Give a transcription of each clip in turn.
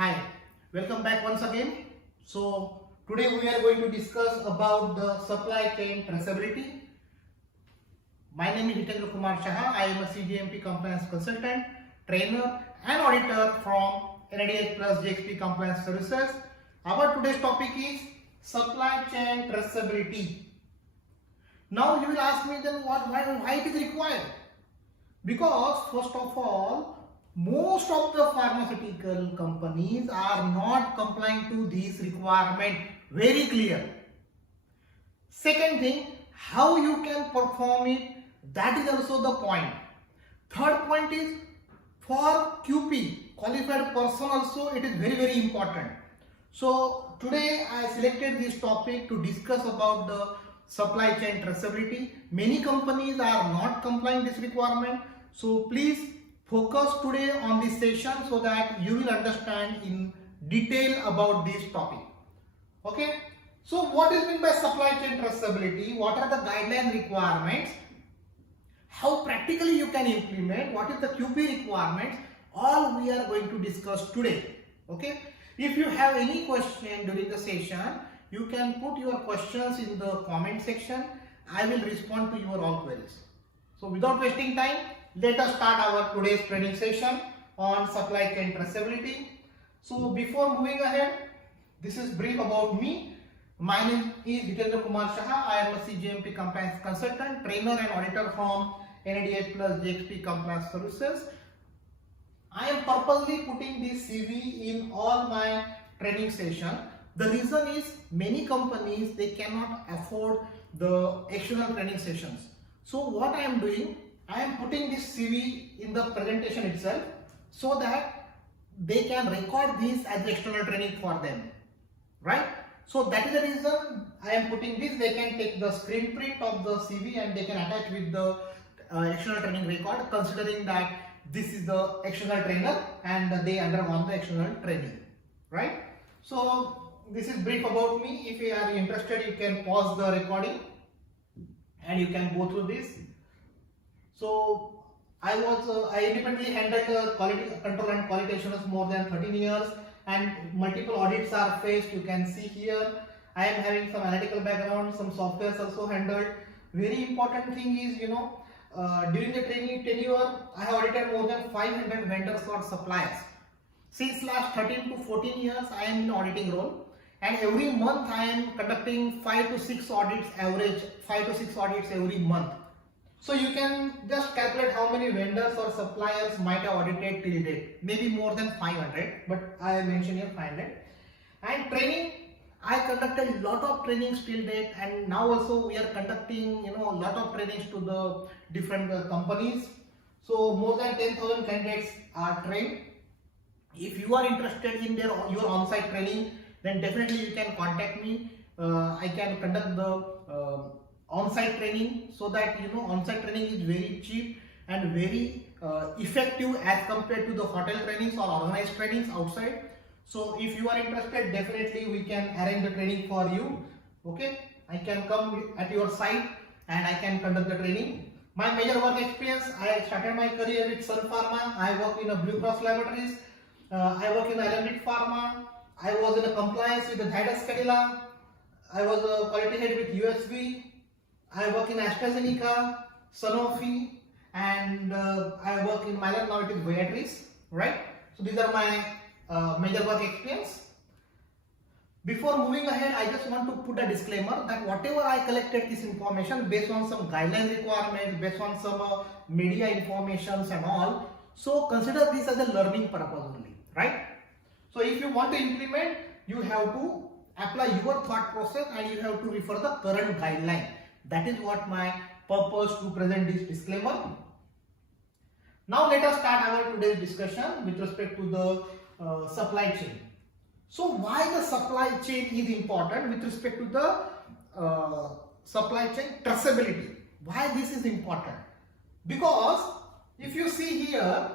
Hi, welcome back once again. So today we are going to discuss about the supply chain traceability. My name is Hitendra Kumar Shah. I am a CGMP compliance consultant, trainer and auditor from NADH plus GXP compliance services. Our today's topic is supply chain traceability. Now you will ask me then why it is required? Because first of all, most of the pharmaceutical companies are not complying to this requirement very clear. Second thing, how you can perform it, that is also the point. Third point is for QP, qualified person also, it is very important. So today I selected this topic to discuss about the supply chain traceability. Many companies are not complying this requirement. So please focus today on this session so that you will understand in detail about this topic. Okay. So what is meant by supply chain traceability? What are the guideline requirements? How practically you can implement? What is the QP requirements? All we are going to discuss today. Okay. If you have any question during the session, you can put your questions in the comment section. I will respond to your all queries. So without wasting time, let us start our today's training session on supply chain traceability. So before moving ahead, this is brief about me. My name is Hitendra Kumar Shah. I am a CGMP compliance consultant, trainer and auditor from NADH plus GXP compliance services. I am purposely putting this CV in all my training session. The reason is many companies, they cannot afford the external training sessions. So what I am doing, I am putting this CV in the presentation itself so that they can record this as external training for them, right? So that is the reason I am putting this. They can take the screen print of the CV and they can attach with the external training record, considering that this is the external trainer and they undergone the external training, right? So this is brief about me. If you are interested, you can pause the recording and you can go through this. So I independently handled the quality control and quality assurance more than 13 years and multiple audits are faced. You can see here I am having some analytical background, some softwares also handled. Very important thing is, during the training tenure, I have audited more than 500 vendors or suppliers. Since last 13 to 14 years, I am in auditing role, and every month I am conducting 5 to 6 audits, average 5 to 6 audits every month. So you can just calculate how many vendors or suppliers might have audited till date. Maybe more than 500, but I mentioned here 500. And training, I conducted a lot of trainings till date, and now also we are conducting a lot of trainings to the different companies. So more than 10,000 candidates are trained. If you are interested in your on-site training, then definitely you can contact me. I can conduct the on-site training, so that on-site training is very cheap and very effective as compared to the hotel trainings or organized trainings outside. So if you are interested, definitely we can arrange the training for you. Okay, I can come at your site and I can conduct the training. My major work experience, I started my career with Sun Pharma. I work in a Blue Cross Laboratories. I work in Alembic Pharma. I was in a compliance with the Zydus Cadila. I was a quality head with USV. I work in AstraZeneca, Sanofi, and I work in Mylan, now it is Viatris, right? So these are my major work experience. Before moving ahead, I just want to put a disclaimer that whatever I collected this information based on some guideline requirements, based on some media informations and all. So consider this as a learning purpose only, right? So if you want to implement, you have to apply your thought process and you have to refer the current guideline. That is what my purpose to present this disclaimer. Now let us start our today's discussion with respect to the supply chain. So why the supply chain is important with respect to the supply chain traceability? Why this is important? Because if you see here,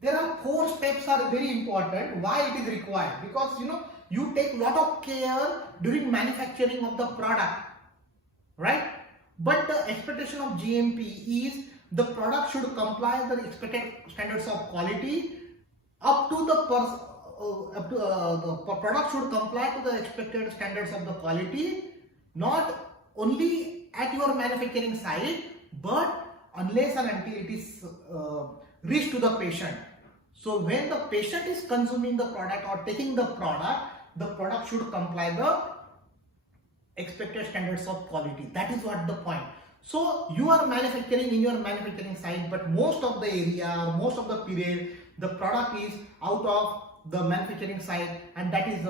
there are 4 steps are very important. Why it is required? Because you take lot of care during manufacturing of the product, right? But the expectation of GMP is the product should comply with the expected standards of quality up to the product should comply to the expected standards of the quality, not only at your manufacturing site, but unless and until it is reached to the patient. So when the patient is consuming the product or taking the product should comply the expected standards of quality. That is what the point. So you are manufacturing in your manufacturing site, but most of the area or most of the period the product is out of the manufacturing site, and that is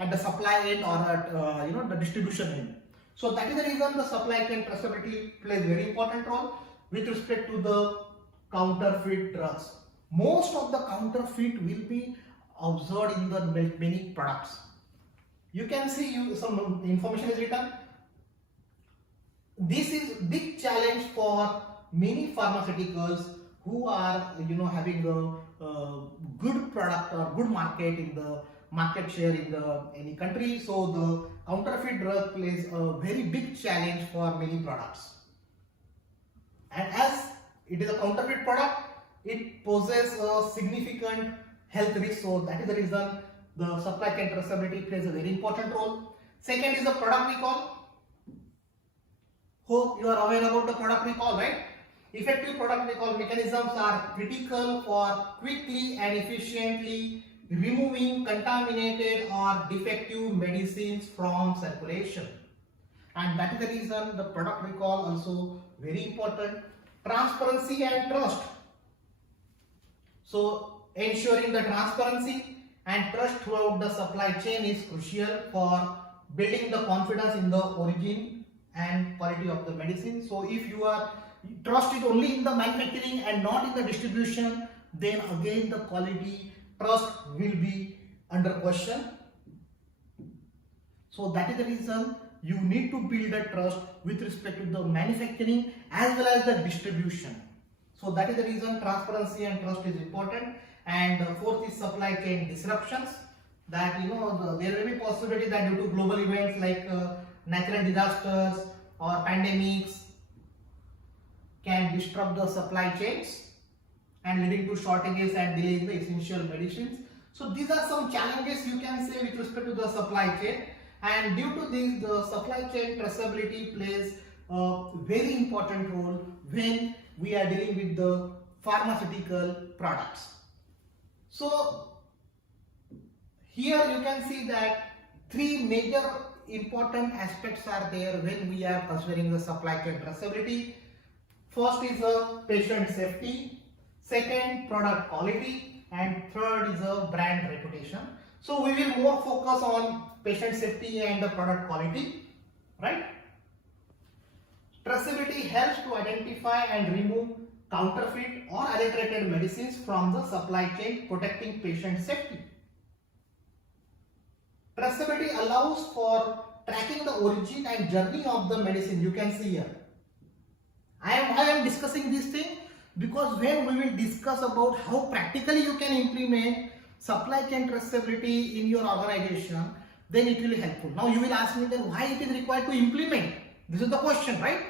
at the supply end or at the distribution end. So that is the reason the supply chain traceability plays very important role with respect to the counterfeit drugs. Most of the counterfeit will be observed in the many products. You can see some information is written. This is big challenge for many pharmaceuticals who are having a good product or good market in the market share in any country. So the counterfeit drug plays a very big challenge for many products. And as it is a counterfeit product, it poses a significant health risk. So that is the reason the supply chain traceability plays a very important role. Second is the product recall. Hope you are aware about the product recall, right? Effective product recall mechanisms are critical for quickly and efficiently removing contaminated or defective medicines from circulation. And that is the reason the product recall also very important. Transparency and trust. So ensuring the transparency and trust throughout the supply chain is crucial for building the confidence in the origin and quality of the medicine. So if you are trust it only in the manufacturing and not in the distribution, then again the quality trust will be under question. So that is the reason you need to build a trust with respect to the manufacturing as well as the distribution. So that is the reason transparency and trust is important. And fourth is supply chain disruptions. That there may be possibility that due to global events like natural disasters or pandemics can disrupt the supply chains and leading to shortages and delays in the essential medicines. So these are some challenges you can say with respect to the supply chain, and due to this the supply chain traceability plays a very important role when we are dealing with the pharmaceutical products. So here you can see that three major important aspects are there when we are considering the supply chain traceability. First is patient safety, second product quality, and third is brand reputation. So we will more focus on patient safety and the product quality, right? Traceability helps to identify and remove counterfeit or adulterated medicines from the supply chain, protecting patient safety. Traceability allows for tracking the origin and journey of the medicine. You can see here. I am discussing this thing because when we will discuss about how practically you can implement supply chain traceability in your organization, then it will be helpful. Now you will ask me then why it is required to implement. This is the question, right?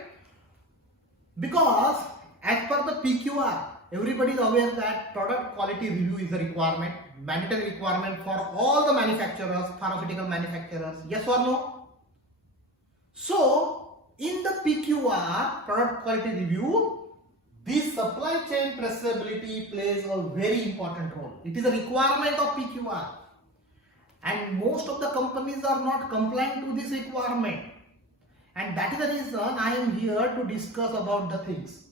Because as per the PQR, everybody is aware that product quality review is a requirement, mandatory requirement for all the manufacturers, pharmaceutical manufacturers. Yes or no? So in the PQR, product quality review, this supply chain traceability plays a very important role. It is a requirement of PQR, and most of the companies are not compliant to this requirement, and that is the reason I am here to discuss about the things.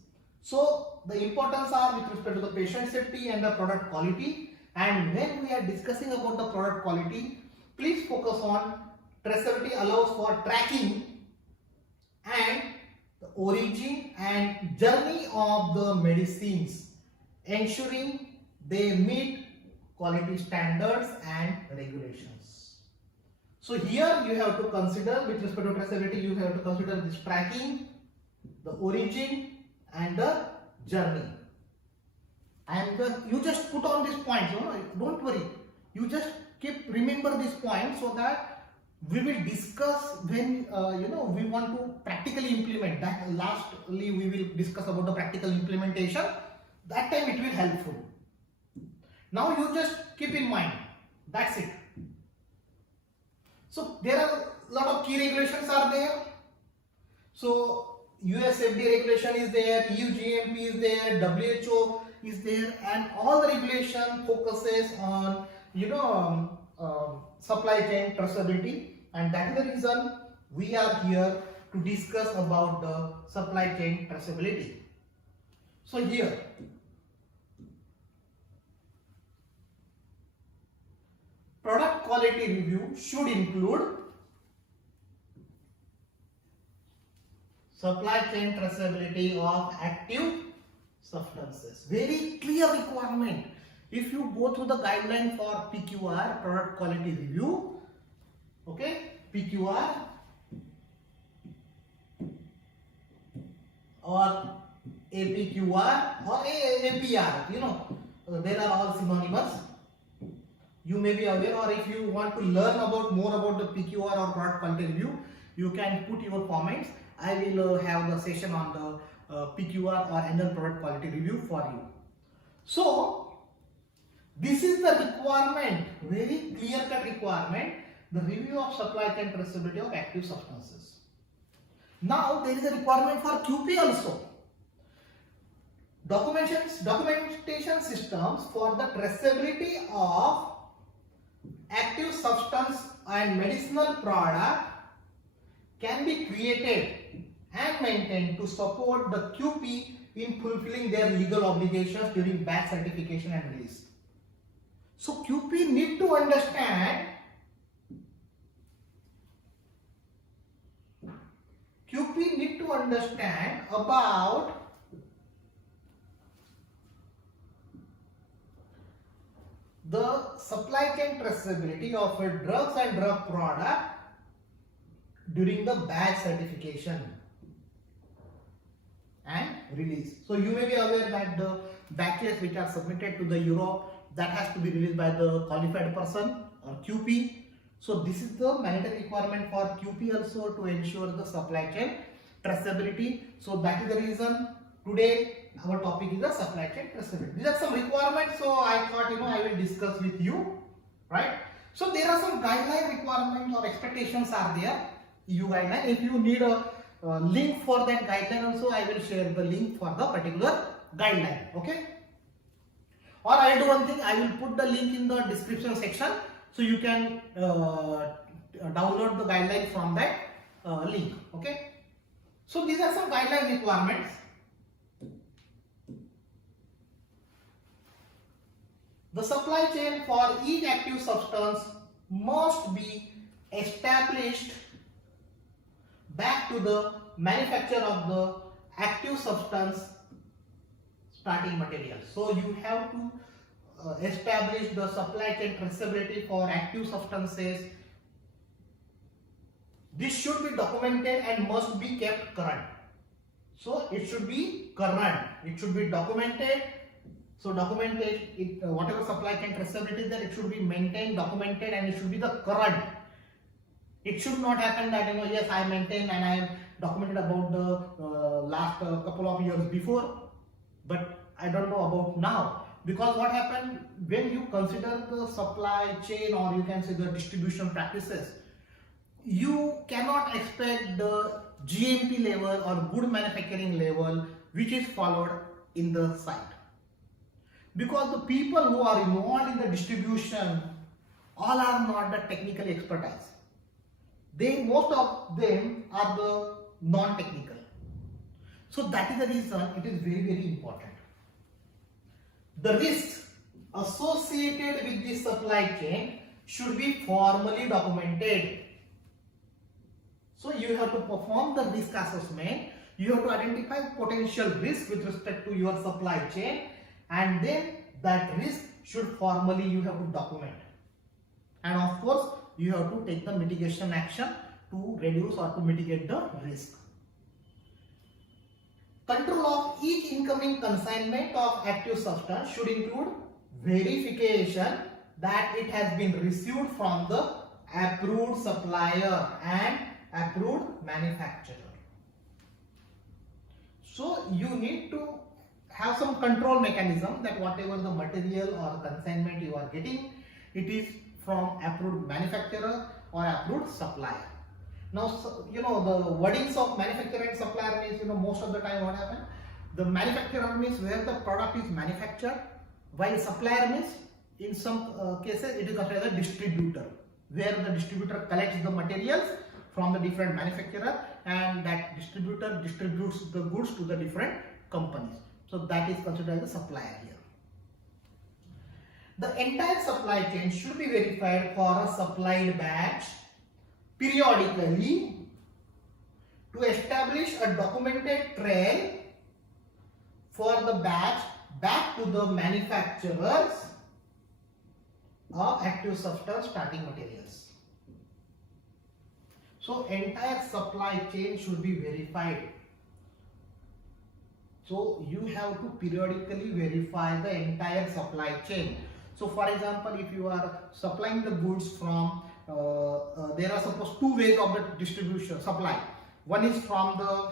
So the importance are with respect to the patient safety and the product quality, and when we are discussing about the product quality, please focus on traceability allows for tracking and the origin and journey of the medicines, ensuring they meet quality standards and regulations. So here you have to consider with respect to traceability, you have to consider this tracking, the origin and the journey. And you just put on these points, don't worry. You just remember this point so that we will discuss when we want to practically implement that. Lastly, we will discuss about the practical implementation. That time it will helpful. Now you just keep in mind, that's it. So there are a lot of key regulations are there. So US FDA regulation is there, EU GMP is there, WHO is there, and all the regulation focuses on supply chain traceability, and that is the reason we are here to discuss about the supply chain traceability. So here product quality review should include supply chain traceability of active substances. Very clear requirement. If you go through the guideline for PQR, product quality review, okay, PQR or APQR or APR, they are all synonymous. You may be aware, or if you want to learn more about the PQR or product quality review, you can put your comments. I will have the session on the PQR or annual product quality review for you. So this is the requirement, very clear-cut requirement, the review of supply chain traceability of active substances. Now there is a requirement for QP also. Documentation systems for the traceability of active substance and medicinal product can be created and maintained to support the QP in fulfilling their legal obligations during batch certification and release. So QP need to understand about the supply chain traceability of a drugs and drug product during the batch certification and release. So you may be aware that the batches which are submitted to the Europe, that has to be released by the qualified person or QP. So this is the mandatory requirement for QP also to ensure the supply chain traceability. So that is the reason today our topic is the supply chain traceability. These are some requirements, so I thought I will discuss with you, right? So there are some guideline requirements or expectations are there, EU guideline. If you need a link for that guideline also, I will share the link for the particular guideline, okay? Or I will do one thing, I will put the link in the description section, so you can download the guideline from that link, okay? So these are some guideline requirements. The supply chain for each active substance must be established back to the manufacturer of the active substance starting material. So you have to establish the supply chain traceability for active substances. This should be documented and must be kept current. So it should be current, it should be documented. So documented, whatever supply chain traceability is there, it should be maintained, documented, and it should be the current. It should not happen that yes, I maintain and I have documented about the last couple of years before, but I don't know about now. Because what happened when you consider the supply chain, or you can say the distribution practices, you cannot expect the GMP level or good manufacturing level which is followed in the site. Because the people who are involved in the distribution all are not the technical expertise. Most of them are the non-technical. So that is the reason it is very, very important. The risks associated with this supply chain should be formally documented. So you have to perform the risk assessment. You have to identify potential risk with respect to your supply chain, and then that risk should formally you have to document. And of course, you have to take the mitigation action to reduce or to mitigate the risk. Control of each incoming consignment of active substance should include verification that it has been received from the approved supplier and approved manufacturer. So you need to have some control mechanism that whatever the material or consignment you are getting, it is from approved manufacturer or approved supplier. Now, the wordings of manufacturer and supplier means, most of the time what happens, the manufacturer means where the product is manufactured, while supplier means in some cases it is considered as a distributor, where the distributor collects the materials from the different manufacturer and that distributor distributes the goods to the different companies. So that is considered as a supplier here. The entire supply chain should be verified for a supplied batch periodically to establish a documented trail for the batch back to the manufacturers of active substance starting materials. So entire supply chain should be verified. So you have to periodically verify the entire supply chain. So for example, if you are supplying the goods from, there are suppose two ways of the distribution supply. One is from the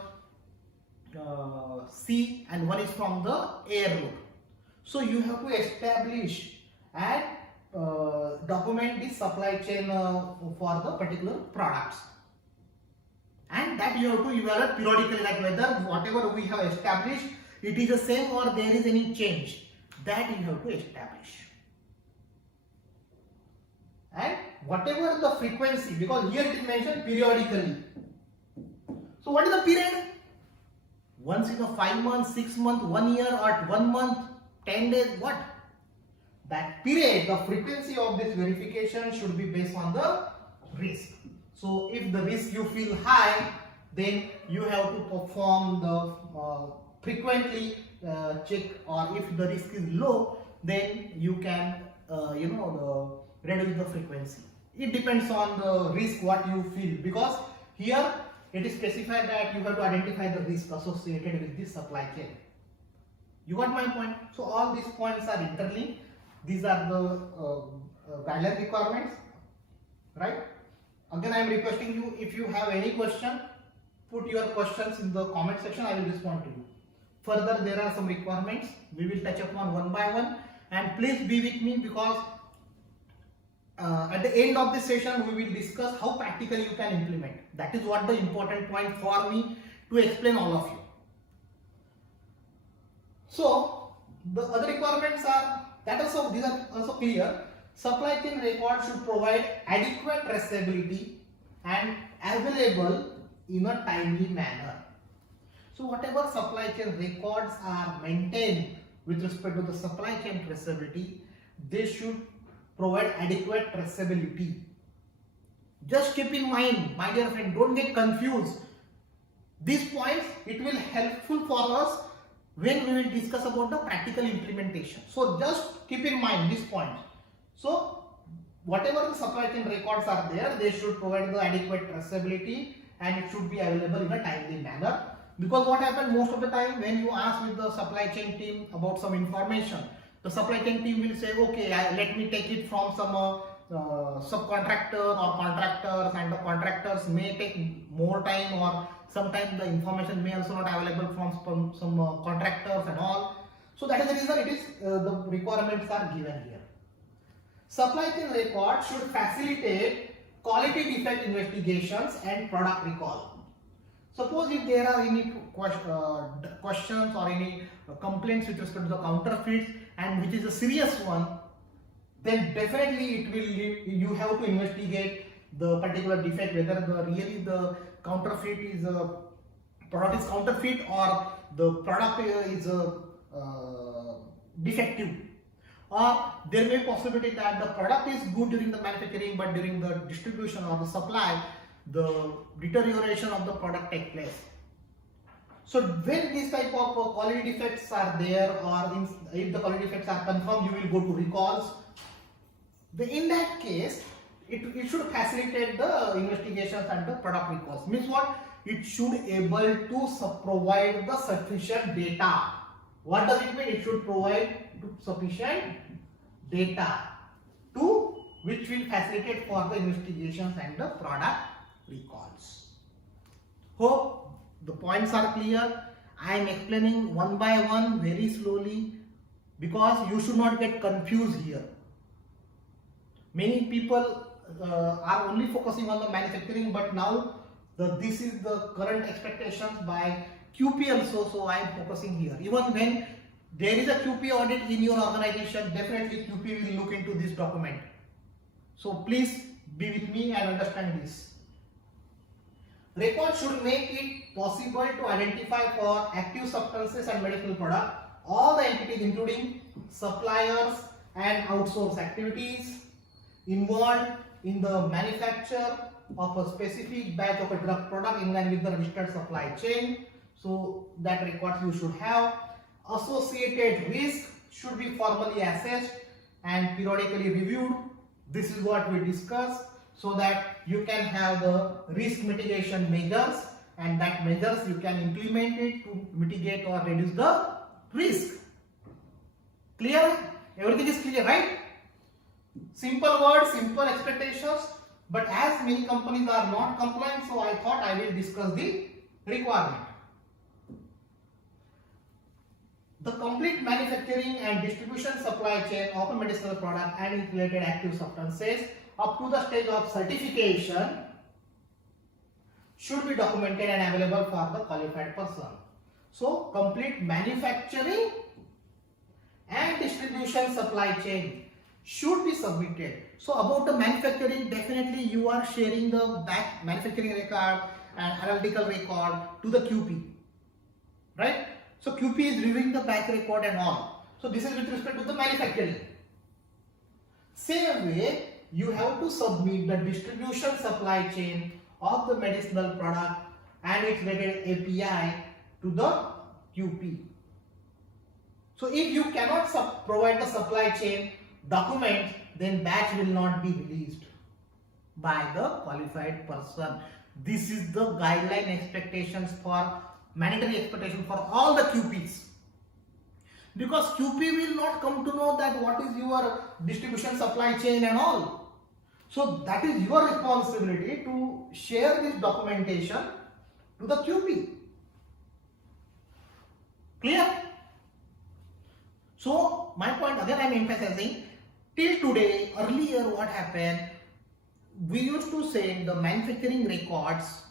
sea and one is from the air route. So you have to establish and document the supply chain for the particular products. And that you have to evaluate periodically, like whether whatever we have established, it is the same or there is any change. That you have to establish. And whatever the frequency, because here it is mentioned periodically. So what is the period? Once in a 5 months, 6 months, 1 year, or 1 month, 10 days, what? That period, the frequency of this verification should be based on the risk. So if the risk you feel high, then you have to perform the frequently check, or if the risk is low, then you can reduce the frequency. It depends on the risk what you feel, because here it is specified that you have to identify the risk associated with this supply chain. You got my point? So all these points are interlinked. These are the guideline requirements, right? Again, I am requesting you, if you have any question, put your questions in the comment section. I will respond to you. Further, there are some requirements we will touch upon one by one, and please be with me, because at the end of this session we will discuss how practically you can implement. That is what the important point for me to explain all of you. So the other requirements are that also, these are also clear. Supply chain record should provide adequate traceability and available in a timely manner. So whatever supply chain records are maintained with respect to the supply chain traceability, they should provide adequate traceability. Just keep in mind, my dear friend, don't get confused. These points, it will helpful for us when we will discuss about the practical implementation. So just keep in mind these points. So whatever the supply chain records are there, they should provide the adequate traceability and it should be available in a timely manner. Because what happens most of the time, when you ask with the supply chain team about some information, the supply chain team will say, okay, let me take it from some subcontractor or contractors, and the contractors may take more time, or sometimes the information may also not available from some contractors and all. So that is the reason it is the requirements are given here. Supply chain record should facilitate quality defect investigations and product recall. Suppose if there are any questions or any complaints with respect to the counterfeits, and which is a serious one, then definitely it will you have to investigate the particular defect, whether really the counterfeit is product is counterfeit or the product is defective. Or there may be possibility that the product is good during the manufacturing, but during the distribution or the supply, the deterioration of the product takes place. So when these type of quality defects are there, or if the quality defects are confirmed, you will go to recalls. In that case, it should facilitate the investigations and the product recalls. Means what? It should able to provide the sufficient data. What does it mean? It should provide sufficient data to which will facilitate for the investigations and the product recalls. Hope the points are clear. I am explaining one by one very slowly because you should not get confused here. Many people are only focusing on the manufacturing, but now this is the current expectations by QP also, so I am focusing here. Even when there is a QP audit in your organization, definitely QP will look into this document. So please be with me and understand this. Record should make it possible to identify for active substances and medicinal products all the entities including suppliers and outsource activities involved in the manufacture of a specific batch of a drug product in line with the registered supply chain. So that record you should have. Associated risk should be formally assessed and periodically reviewed. This is what we discussed, so that you can have the risk mitigation measures, and that measures you can implement it to mitigate or reduce the risk. Clear? Everything is clear, right? Simple words, simple expectations, but as many companies are not compliant, so I thought I will discuss the requirement. The complete manufacturing and distribution supply chain of a medicinal product and its related active substances up to the stage of certification should be documented and available for the qualified person. So, complete manufacturing and distribution supply chain should be submitted. So, about the manufacturing, definitely you are sharing the back manufacturing record and analytical record to the QP, right? So, QP is reviewing the back record and all. So, this is with respect to the manufacturing. Same way, you have to submit the distribution supply chain of the medicinal product and its related API to the QP. So if you cannot provide the supply chain document, then batch will not be released by the qualified person. This is the guideline expectations for mandatory expectation for all the QPs. Because QP will not come to know that what is your distribution supply chain and all. So that is your responsibility to share this documentation to the QP. Clear? So my point again I am emphasizing, till today, earlier what happened, we used to send the manufacturing records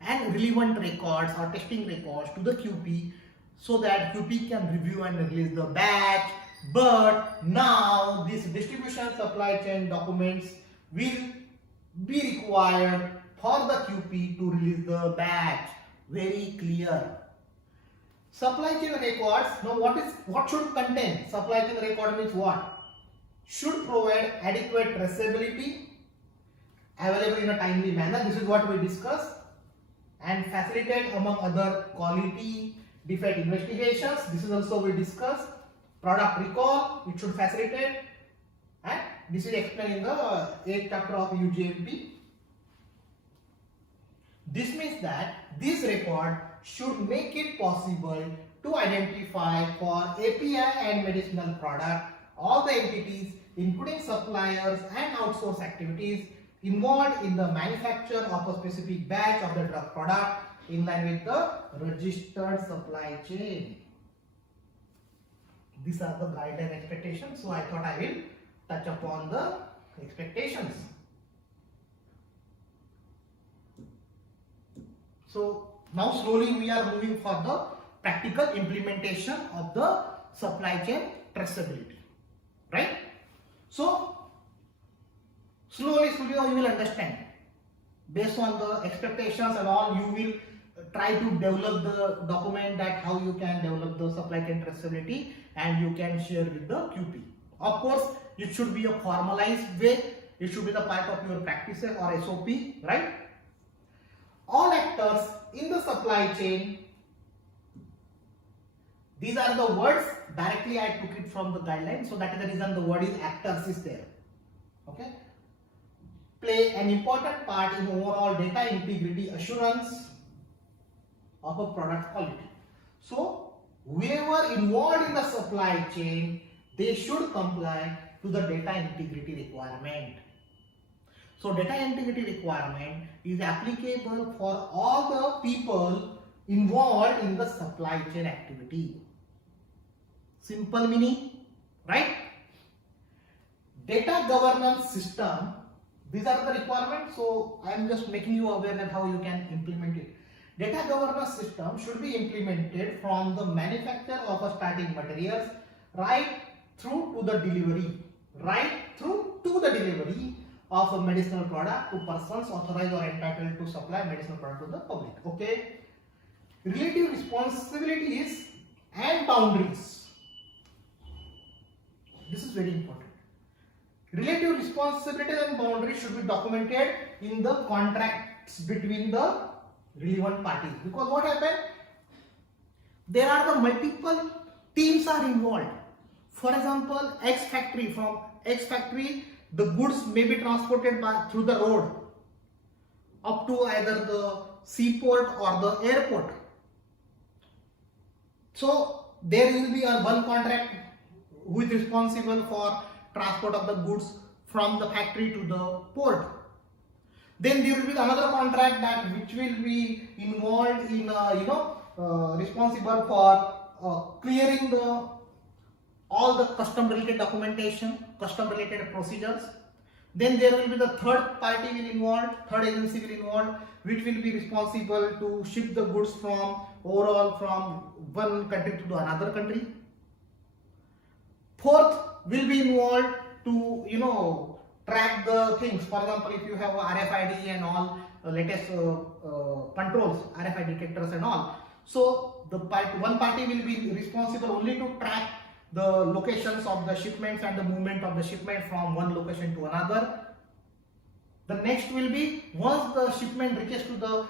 and relevant records or testing records to the QP so that QP can review and release the batch. But now this distribution supply chain documents will be required for the QP to release the batch. Very clear. Supply chain records, now what should contain? Supply chain record means what? Should provide adequate traceability, available in a timely manner. This is what we discussed. And facilitate among other quality defect investigations. This is also we discussed. Product recall, it should facilitate. And this is explained in the 8th chapter of UGMP. This means that this record should make it possible to identify for API and medicinal product all the entities including suppliers and outsource activities involved in the manufacture of a specific batch of the drug product in line with the registered supply chain. These are the guideline expectations, so I thought I will touch upon the expectations. So now slowly we are moving for the practical implementation of the supply chain traceability, right? So slowly you will understand. Based on the expectations and all, you will try to develop the document that how you can develop the supply chain traceability and you can share with the QP. Of course, it should be a formalized way. It should be the part of your practices or SOP, right? All actors in the supply chain, these are the words, directly I took it from the guidelines, so that is the reason the word is actors is there, okay? Play an important part in overall data integrity assurance of a product quality. So, whoever involved in the supply chain, they should comply to the data integrity requirement. So, data integrity requirement is applicable for all the people involved in the supply chain activity. Simple meaning, right? Data governance system, these are the requirements, so I am just making you aware that how you can implement it. Data governance system should be implemented from the manufacture of a starting materials right through to the delivery, of a medicinal product to persons authorized or entitled to supply medicinal product to the public. Okay. Relative responsibilities and boundaries. This is very important. Relative responsibilities and boundaries should be documented in the contracts between the relevant parties. Because what happened? There are the multiple teams are involved. For example, from X factory, the goods may be transported through the road up to either the seaport or the airport. So there will be one contract who is responsible for transport of the goods from the factory to the port. Then there will be another contract which will be involved in responsible for clearing all the custom related documentation, custom related procedures. Then there will be the third agency will involved, which will be responsible to ship the goods from one country to another country. Fourth will be involved to track the things. For example, if you have RFID and all latest controls, RFID detectors and all. So one party will be responsible only to track the locations of the shipments and the movement of the shipment from one location to another. The next will be, once the shipment reaches to the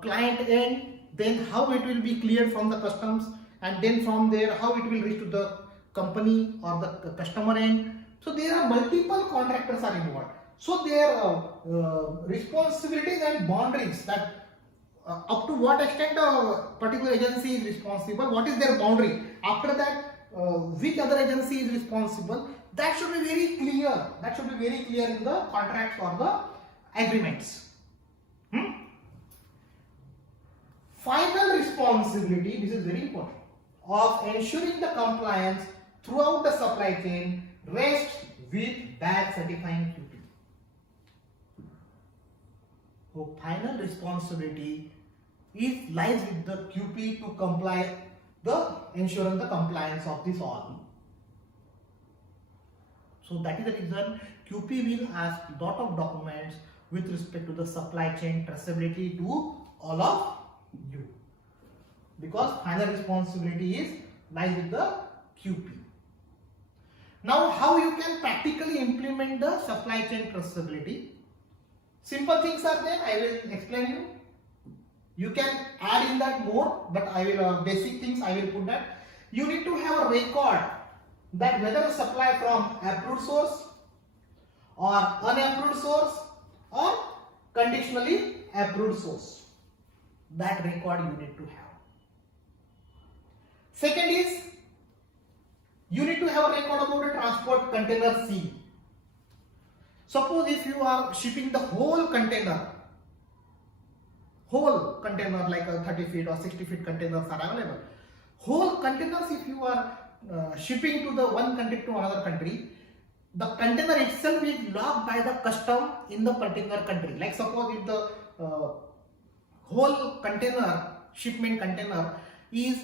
client end, then how it will be cleared from the customs, and then from there how it will reach to the company or the customer end. So there are multiple contractors are involved. So their responsibilities and boundaries, that up to what extent a particular agency is responsible, what is their boundary, after that which other agency is responsible, that should be very clear. That should be very clear in the contracts or the agreements. Final responsibility, this is very important, of ensuring the compliance throughout the supply chain rests with that certifying QP. So final responsibility lies with the QP to comply ensuring the compliance of this all. So that is the reason QP will ask lot of documents with respect to the supply chain traceability to all of you, because final responsibility lies with the QP. Now, how you can practically implement the supply chain traceability? Simple things are there. I will explain you. You can add in that more, but I will basic things I will put that. You need to have a record that whether a supply from approved source or unapproved source or conditionally approved source. That record you need to have. Second is, you need to have a record about a transport container seal. Suppose if you are shipping the whole container like a 30 feet or 60 feet containers are available. Whole containers, if you are shipping to the one country to another country, the container itself is logged by the custom in the particular country. Like suppose if the whole shipment container is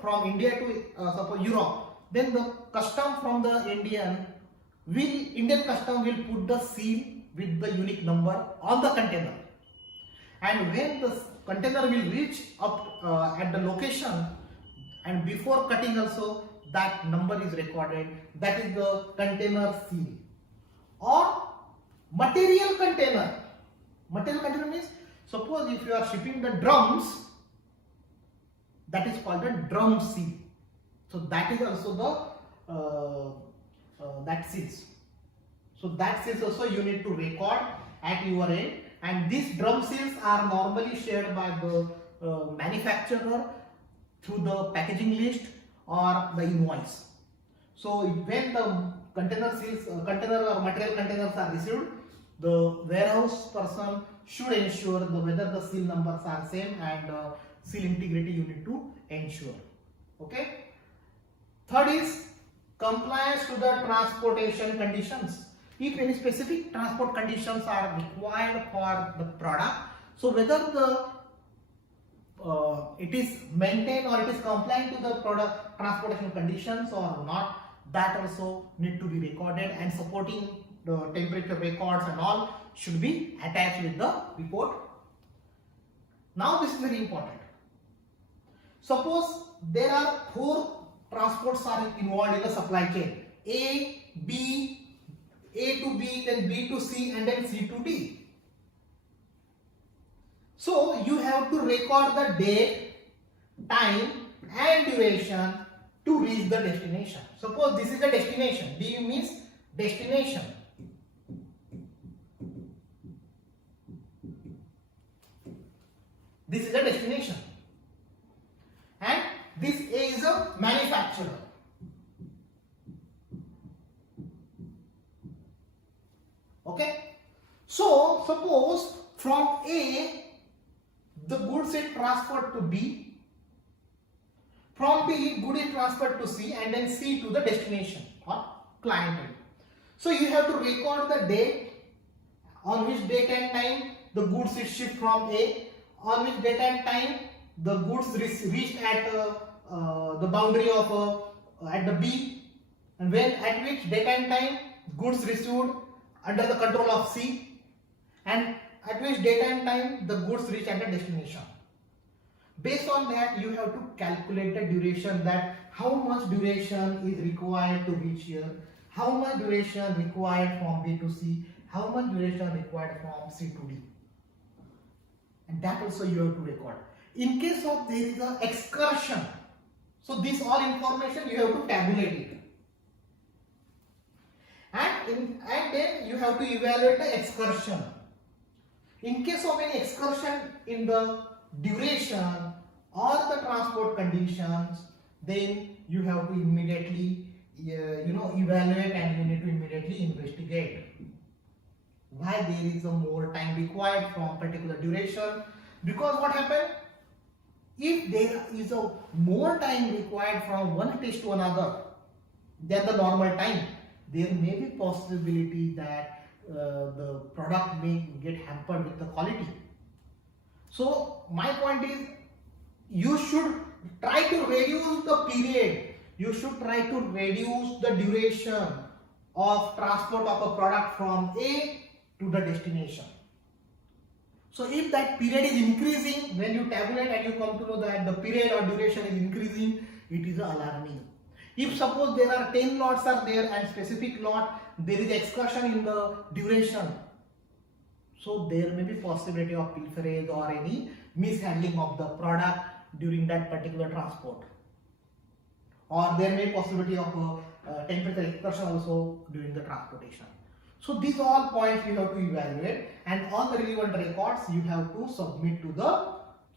from India to suppose Europe, then the custom from the Indian custom will put the seal with the unique number on the container. And when the container will reach up at the location, and before cutting also, that number is recorded. That is the container seal. Or material container. Material container means, suppose if you are shipping the drums, that is called a drum seal. So that is also the that seals. So that seals also you need to record at your end. And these drum seals are normally shared by the manufacturer through the packaging list or the invoice. So when the container or material containers are received, the warehouse person should ensure whether the seal numbers are same and seal integrity you need to ensure. Okay. Third is compliance to the transportation conditions. If any specific transport conditions are required for the product, so whether the it is maintained or it is compliant to the product transportation conditions or not, that also need to be recorded, and supporting the temperature records and all should be attached with the report. Now this is very important. Suppose there are 4 transports are involved in the supply chain: A to B, then B to C, and then C to D. So you have to record the date, time and duration to reach the destination. Suppose this is the destination. D means destination. This is the destination. And this A is a manufacturer. Okay. So suppose from A the goods is transferred to B, from B good is transferred to C, and then C to the destination or client. So you have to record the date, on which date and time the goods is shipped from A, on which date and time the goods reached at the boundary of at the B, and when at which date and time goods received under the control of C, and at which date and time the goods reach at the destination. Based on that, you have to calculate the duration, that how much duration is required to reach here, how much duration required from B to C, how much duration required from C to D. And that also you have to record. In case of there is an excursion, so this all information you have to tabulate it. And then you have to evaluate the excursion. In case of any excursion in the duration or the transport conditions, then you have to immediately evaluate, and you need to immediately investigate why there is a more time required from particular duration. Because what happened, if there is a more time required from one stage to another than the normal time, there may be possibility that the product may get hampered with the quality. So my point is, you should try to reduce the period, you should try to reduce the duration of transport of a product from A to the destination. So if that period is increasing, when you tabulate and you come to know that the period or duration is increasing, it is alarming. If suppose there are 10 lots are there and specific lot there is excursion in the duration, so there may be possibility of pilferage or any mishandling of the product during that particular transport, or there may be possibility of temperature excursion also during the transportation. So these all points you have to evaluate, and all the relevant records you have to submit to the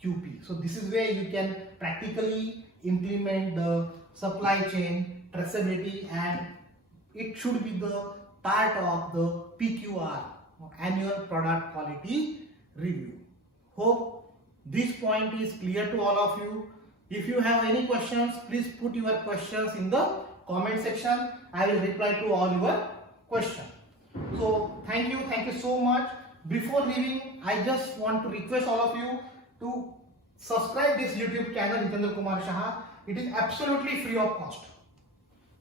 QP. So this is where you can practically implement the supply chain traceability, and it should be the part of the PQR, annual product quality review. Hope this point is clear to all of you. If you have any questions, please put your questions in the comment section. I will reply to all your questions. So thank you so much. Before leaving, I just want to request all of you to subscribe this YouTube channel, Hitendra Kumar Saha. It is absolutely free of cost.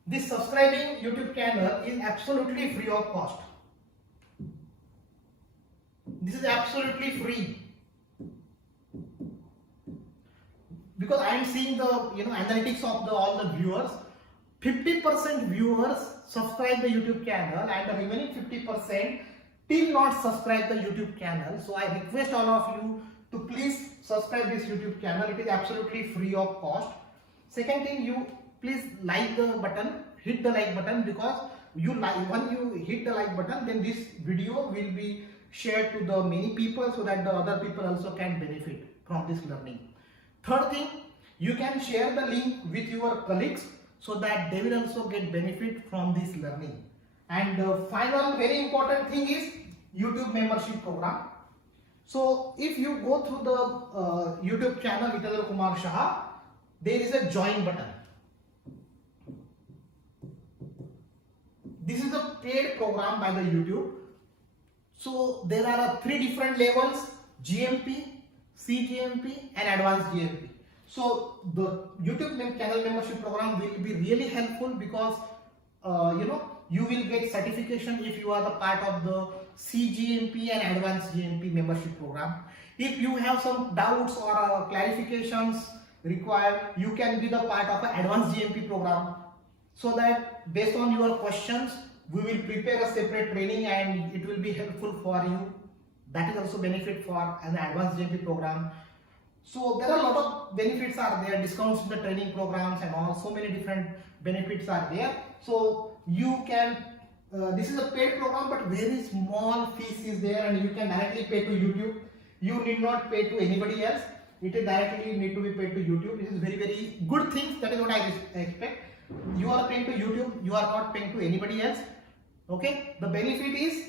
This subscribing YouTube channel is absolutely free of cost. This is absolutely free. Because I am seeing the analytics of all the viewers. 50% viewers subscribe the YouTube channel, and the remaining 50% till not subscribe the YouTube channel. So I request all of you to please subscribe this YouTube channel. It is absolutely free of cost. Second thing, you please like the button, hit the like button, because when you hit the like button, then this video will be shared to the many people, so that the other people also can benefit from this learning. Third thing, you can share the link with your colleagues, so that they will also get benefit from this learning. And the final very important thing is YouTube membership program. So if you go through the YouTube channel Hitendra Kumar Shah, there is a join button. This is a paid program by the YouTube. So there are three different levels: GMP, CGMP and advanced GMP. So the YouTube channel membership program will be really helpful because you will get certification if you are the part of the CGMP and advanced GMP membership program. If you have some doubts or clarifications required, you can be the part of an advanced GMP program, so that based on your questions we will prepare a separate training and it will be helpful for you. That is also benefit for an advanced GMP program. So there are a lot of benefits are there, discounts in the training programs and all, so many different benefits are there. So you can, this is a paid program but very small fees is there and you can directly pay to YouTube. You need not pay to anybody else. It is directly need to be paid to YouTube. This is very good thing. That is what I expect. You are paying to YouTube, you are not paying to anybody else. Okay, the benefit is,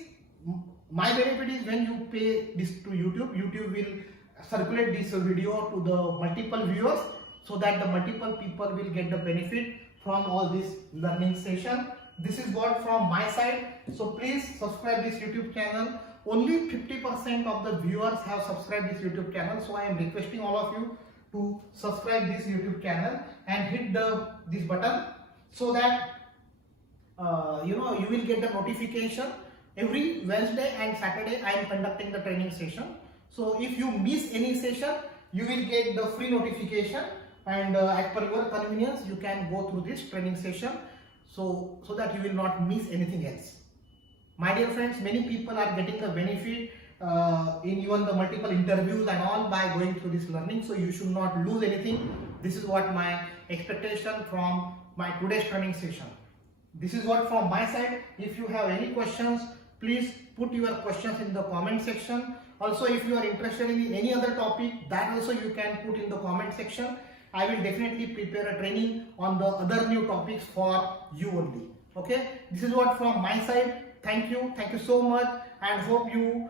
my benefit is when you pay this to YouTube, YouTube will circulate this video to the multiple viewers, so that the multiple people will get the benefit from all this learning session. This is what from my side. So please subscribe this YouTube channel. Only 50% of the viewers have subscribed this YouTube channel, so I am requesting all of you to subscribe this YouTube channel and hit this button, so that you will get the notification. Every Wednesday and Saturday I am conducting the training session. So if you miss any session, you will get the free notification, and as per your convenience you can go through this training session, so that you will not miss anything else. My dear friends, many people are getting the benefit in even the multiple interviews and all by going through this learning, so you should not lose anything. This is what my expectation from my today's training session. This is what from my side. If you have any questions, please put your questions in the comment section. Also, if you are interested in any other topic, that also you can put in the comment section. I will definitely prepare a training on the other new topics for you only. Okay, this is what from my side. Thank you so much, and hope you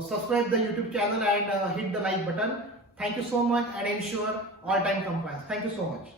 subscribe the YouTube channel and hit the like button. Thank you so much, and ensure all time compliance. Thank you so much.